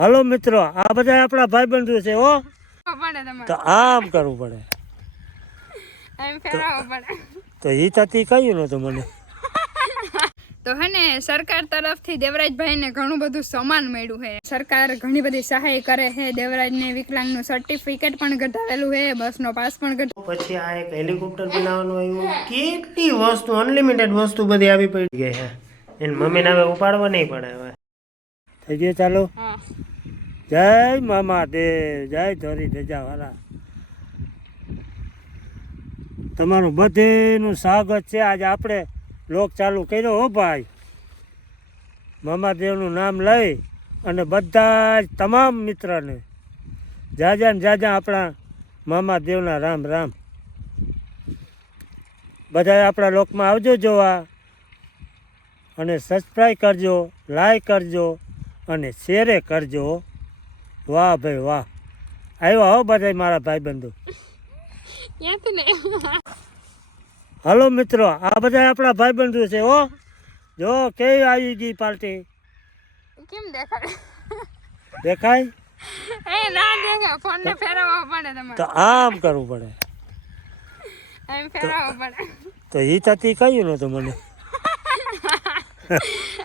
હાલો મિત્રો, આ બધા આપણા ભાઈબંધો છે હો. તો આમ કરવું પડે, તો એ તતી કહ્યું નતું મને. તો હે ને સરકાર તરફથી દેવરાજભાઈને ઘણું બધું સમાન મળ્યું છે. સરકાર ઘણી બધી સહાય કરે છે. દેવરાજને વિકલાંગનું સર્ટિફિકેટ પણ ઘટાડેલું છે, બસનો પાસ પણ ઘટાડેલો. પછી આ એક હેલિકોપ્ટર બનાવવાનું આવ્યું. કેટલી વસ્તુ, અનલિમિટેડ વસ્તુ બધી આવી પડી ગઈ છે. એને મમ્મીને હવે ઉપાડવા નહીં પડે. હવે થઈ ગયું ચાલો. જય મામા દેવ, જય ધોરી ધજા વાળા. તમારું બધેનું સ્વાગત છે. આજે આપણે લોક ચાલુ કર્યો હો ભાઈ. મામાદેવનું નામ લઈ અને બધા જ તમામ મિત્રને જાજા ને જાજા આપણા મામાદેવના રામ રામ. બધા આપણા લોકમાં આવજો જોવા, અને સબસ્ક્રાઈબ કરજો, લાઈક કરજો અને શેરે કરજો. વાહ ભાઈ વાહ, આવ્યા હો બધા મારા ભાઈબંધો. હાલો મિત્રો, આ બધા આપણા ભાઈબંધો છે હો. જો કેવી આવી ગઈ પાર્ટી. કેમ દેખાય? દેખાય? એ ના દેખાય, ફોન ને ફેરવવો પડે તમારે. તો આમ કરવું પડે, એમ ફેરવવો પડે. તો એ તતી કહ્યું નતું મને.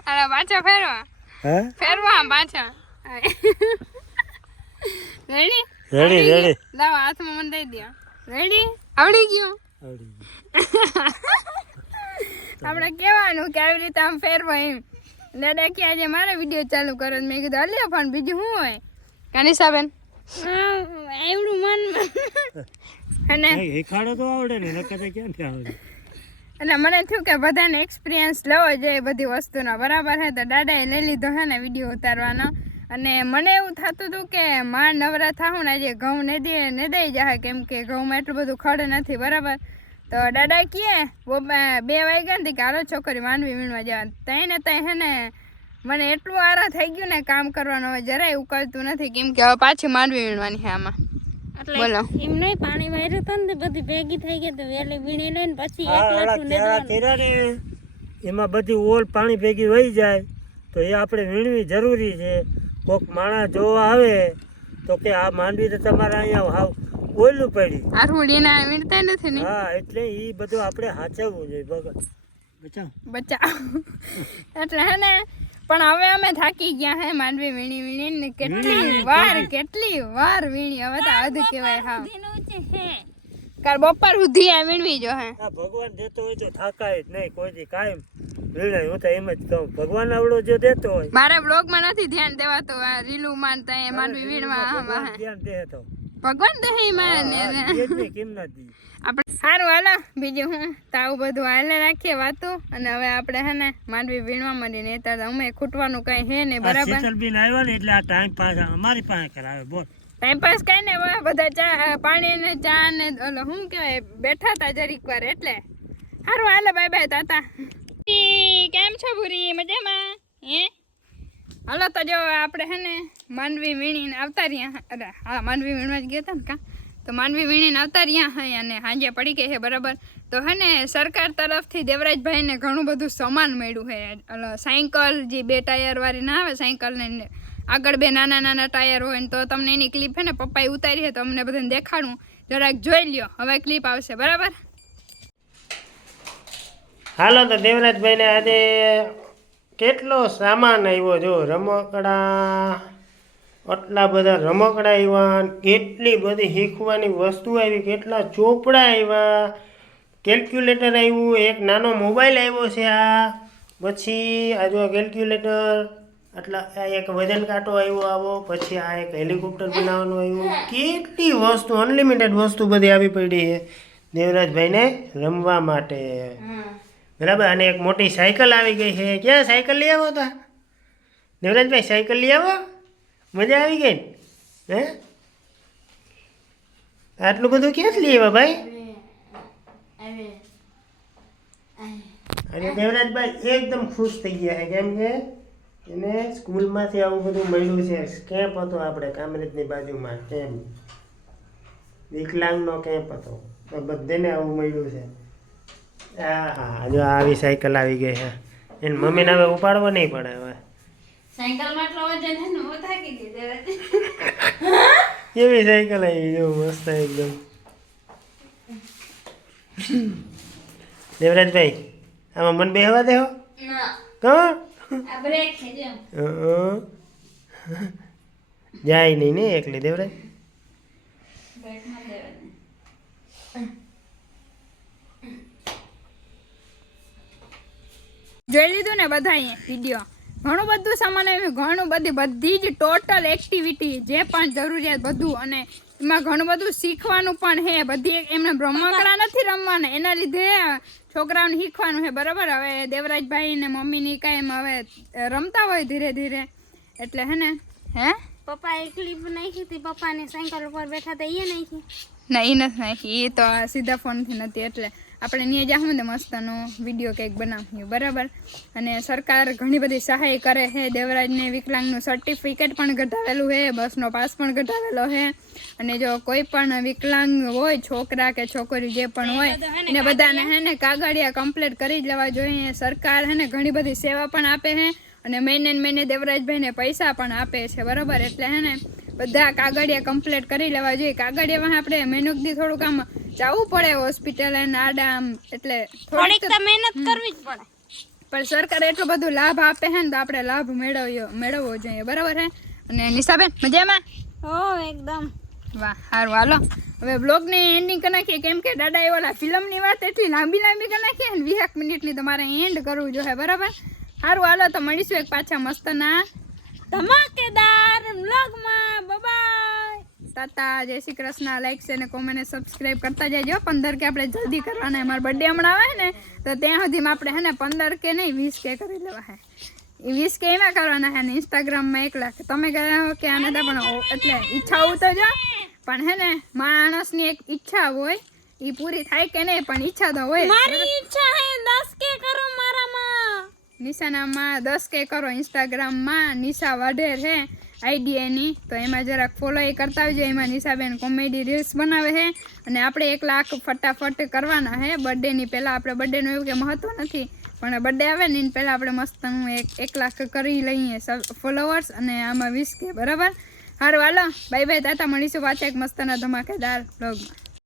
અરે પાછા ફેરવા. હે? ફેરવા પાછા. રેડી? Ready ready. લાવ હાથમાં મને દઈ દો. રેડી? આવડી ગયું? આવડી ગયું. આપણે કહેવાનું કે આવી રીતે આમ ફેરવા એમ. દાદા કે આજે મારો વિડીયો ચાલુ કરો. મેં કીધું હલ્યો પણ બીજું શું હોય કાનિશાબેન? એવડું મન અને શીખાડો તો આવડે ને, નકર તો ક્યાંથી આવડે. એટલે મને થયું કે બધાને એક્સપિરિયન્સ લેવો જોઈએ બધી વસ્તુનો, બરાબર છે. તો દાદાએ લઈ લીધો છે ને વિડીયો ઉતારવાનો. અને મને એવું થતું હતું કે માં નવરા થાઉં ને આજે ઘઉં ને દઈ જાય, કેમ કે ઘઉંમાં એટલું બધું ખડ નથી, બરાબર. તો દાદા કહે 2 વાગ્યા ને કે હાલો છોકરી માંડવી વીણવા જવા. ત્યાં ને ત્યાં હે ને મને એટલું આરા થઈ ગયું ને કામ કરવાનું, હવે જરાય ઉકળતું નથી, કેમ કે હવે પાછી માંડવી વીણવાની છે આમાં. બોલો એમ નહીં, પાણી વાર્યું હતું ને બધી ભેગી થઈ ગઈ તો વેલી વીણી લઈને પછી એમાં બધી ઓલ પાણી ભેગી વહી જાય તો એ આપણે વીણવી જરૂરી છે. કોક માણસ જોવા આવે તો કે આ માંડવી તો તમારા અહીંયા હાવ ઓલું પડી. આરુડીના વીણતા નથી ને. હા, એટલે એ બધું આપણે સાચવવું જોઈએ. બચાવ એટલે હે ને. પણ હવે અમે થાકી ગયા હે માંડવી વીણી વીણીને. કેટલી વાર વીણી, હવે તો હદ કહેવાય. હા, કાલ બપોર સુધી આ વીણવી જો હે. ભગવાન દેતો હોય તો થાકાય જ નહીં કોઈ દી, કાયમ વીણાય. હું તો એમ જ કહું, ભગવાન આવડો જો દેતો હોય. મારે બ્લોગમાં નથી ધ્યાન દેવાતું, આ રીલું માનતા એ માંડવી વીણવા ધ્યાન દે તો ભગવાન દે માં કેમ નથી. આપણે સારું હાલો, બીજું હું તો આવું બધું હાલે રાખીએ વાતો. અને હવે આપણે હે ને માંડવી વીણવા માંડીને અત્યારે અમે ખૂટવાનું કઈ હે ને, બરાબર. શીતલબેન આવ્યા ને એટલે આ ટાઈમ પાસ અમારી પાસે કરાવે. બોલ ટાઈમ પાસ કઈ ને, બધા ચા પાણી ને ચા ને ઓલો શું કહેવાય બેઠા હતા જરીક વાર, એટલે સારું હાલો. બાય બાય તાતા. કેમ છો ભૂરી? મજામાં હે? હાલો તો જો આપણે હે ને માંડવી વીણીને આવતા રહ્યા. અરે હા, માંડવી વીણવા જ ગયા હતા ને કા. તો માંડવી વીણીને આવતા રહ્યા હોય અને હાંજે પડી ગઈ છે, બરાબર. તો હે ને સરકાર તરફથી દેવરાજભાઈને ઘણું બધું સમાન મળ્યું છે. સાયકલ જે 2 ટાયર વાળી ના આવે સાયકલ ને, આગળ 2 નાના નાના ટાયર હોય ને, તો તમને એની ક્લિપ છે ને પપ્પાએ ઉતારી છે, તો અમને બધાને દેખાડું, જરાક જોઈ લ્યો. હવે ક્લિપ આવશે, બરાબર. હાલો તો દેવરાજભાઈને આજે કેટલો સામાન આવ્યો. જો રમકડા, આટલા બધા રમકડા આવ્યા, કેટલી બધી શીખવાની વસ્તુ આવી, કેટલા ચોપડા આવ્યા, કેલ્ક્યુલેટર આવ્યું, એક નાનો મોબાઈલ આવ્યો છે. આ પછી આ જો કેલ્ક્યુલેટર, આટલા એક વજન કાંટો આવ્યો આવો, પછી આ એક હેલિકોપ્ટર બનાવવાનું આવ્યું. કેટલી વસ્તુ, અનલિમિટેડ વસ્તુ બધી આવી પડી છે દેવરાજભાઈને રમવા માટે, બરાબર. અને એક મોટી સાયકલ આવી ગઈ છે. ક્યાં સાયકલ લઈ આવો તા દેવરાજભાઈ? સાયકલ લઈ આવો, મજા આવી ગઈ હે? આટલું બધું ક્યાંથી લઈ આવ્યા ભાઈ? અને દેવરાજભાઈ એકદમ ખુશ થઈ ગયા છે, કેમ કે એને સ્કૂલમાંથી આવું બધું મળ્યું છે. કેમ્પ હતો આપણે કામરેજની બાજુમાં, કેમ્પ વિકલાંગનો કેમ્પ હતો, તો બધાને આવું મળ્યું છે. હા, જો આવી સાયકલ આવી ગઈ છે. એને મમ્મીને હવે ઉપાડવા નહીં પડે. હવે સાયકલ માં એટલો વજન હે ને હું થાકી ગઈ દેવરાજ કેવી સાયકલ આવી જો મસ્ત એકદમ દેવરાજભાઈ આમાં મન બેહવા દેહો ના કા આ બ્રેક છે જો જાય નહીં ને એકલી દેવરાજ બ્રેક માં દેવાય જોઈ લીધું ને બધાએ વિડીયો ઘણું બધું સામાન આવ્યું ઘણું બધી જ ટોટલ એક્ટિવિટી જે પણ જરૂરિયાત બધું અને એમાં ઘણું બધું શીખવાનું પણ હે બધી એમને બ્રહ્મકળા નથી રમવાના એના લીધે છોકરાઓને શીખવાનું છે બરાબર હવે દેવરાજભાઈ ને મમ્મીની કાંઈ હવે રમતા હોય ધીરે ધીરે એટલે હે ને હે પપ્પા એક ક્લિપ નાખી હતી પપ્પાની સાયકલ ઉપર બેઠા હતા એ નાખી ના એ નથી નાખી એ તો સીધા ફોનથી નથી એટલે આપણે ત્યાં જાઉં ને મસ્તનો વિડીયો કંઈક બનાવ્યું બરાબર અને સરકાર ઘણી બધી સહાય કરે છે દેવરાજને વિકલાંગનું સર્ટિફિકેટ પણ ઘટાડેલું છે બસનો પાસ પણ ઘટાડેલો છે અને જો કોઈ પણ વિકલાંગ હોય છોકરા કે છોકરી જે પણ હોય એને બધાને હે ને કાગળિયા કમ્પ્લીટ કરી જ લેવા જોઈએ સરકાર હે ને ઘણી બધી સેવા પણ આપે છે અને મહિને ને મહિને દેવરાજભાઈને પૈસા પણ આપે છે બરાબર એટલે હે ને બધા કાગળિયા કમ્પ્લીટ કરી લેવા જોઈએ કાગળિયામાં આપણે મહેનતથી થોડુંક આમ જવું પડે હોસ્પિટલ અને આડામ એટલે થોડીક તો મહેનત કરવી જ પડે પણ સરકાર એટલું બધું લાભ આપે છે ને તો આપણે લાભ મેળવવો જોઈએ બરાબર હે અને નિશાબેન મજામાં હો એકદમ વાહ સારું હાલો હવે બ્લોગને એન્ડિંગ કરી નાખીએ કેમ કે દાદાએ ઓલા ફિલ્મની વાત એટલી લાંબી કરી નાખીએ ને 20 મિનિટની તમારે એન્ડ કરવું જોઈએ બરાબર સારું હાલો તો મળીશું એક પાછા મસ્તના ધમાકેદાર વ્લોગમાં બાય તાતા જય શ્રી કૃષ્ણ લાઈક છે ને કોમેન્ટ ને સબસ્ક્રાઇબ કરતા જજો 15 કે આપણે જલ્દી કરવાના અમારો બર્થડે હમણાં આવે ને તો ત્યાં સુધીમાં આપણે હે ને 15 કે નહીં 20 કે કરી લેવા હે એ 20 કે એમાં કરવાના હે ને ઇન્સ્ટાગ્રામમાં 1 લાખ તમે કહો કે આને તો પણ એટલે ઈચ્છા હોવું તો જો પણ હે ને માણસની એક ઈચ્છા હોય એ પૂરી થાય કે નહીં પણ ઈચ્છા તો હોય મારી ઈચ્છા હે 10 કે કરો મારામાં નિશાનામાં 10 કે કરો ઇન્સ્ટાગ્રામમાં નિશા વાઢેર હે આઈડી એની તો એમાં જરાક ફોલો એ કરતા આવજો એમાં નિશાબેન કોમેડી રીલ્સ બનાવે છે અને આપણે 1 લાખ ફટાફટ કરવાના હે બર્થડેની પહેલાં આપણે બર્થડેનું એવું કે મહત્વ નથી પણ બર્થડે આવે ને એને પહેલાં આપણે મસ્તનું 1 લાખ કરી લઈએ ફોલોવર્સ અને આમાં 20 કે બરાબર સારું હાલો બાય બાય તાતા મળીશું પાછા એક મસ્તના ધમાકેદાર બ્લોગમાં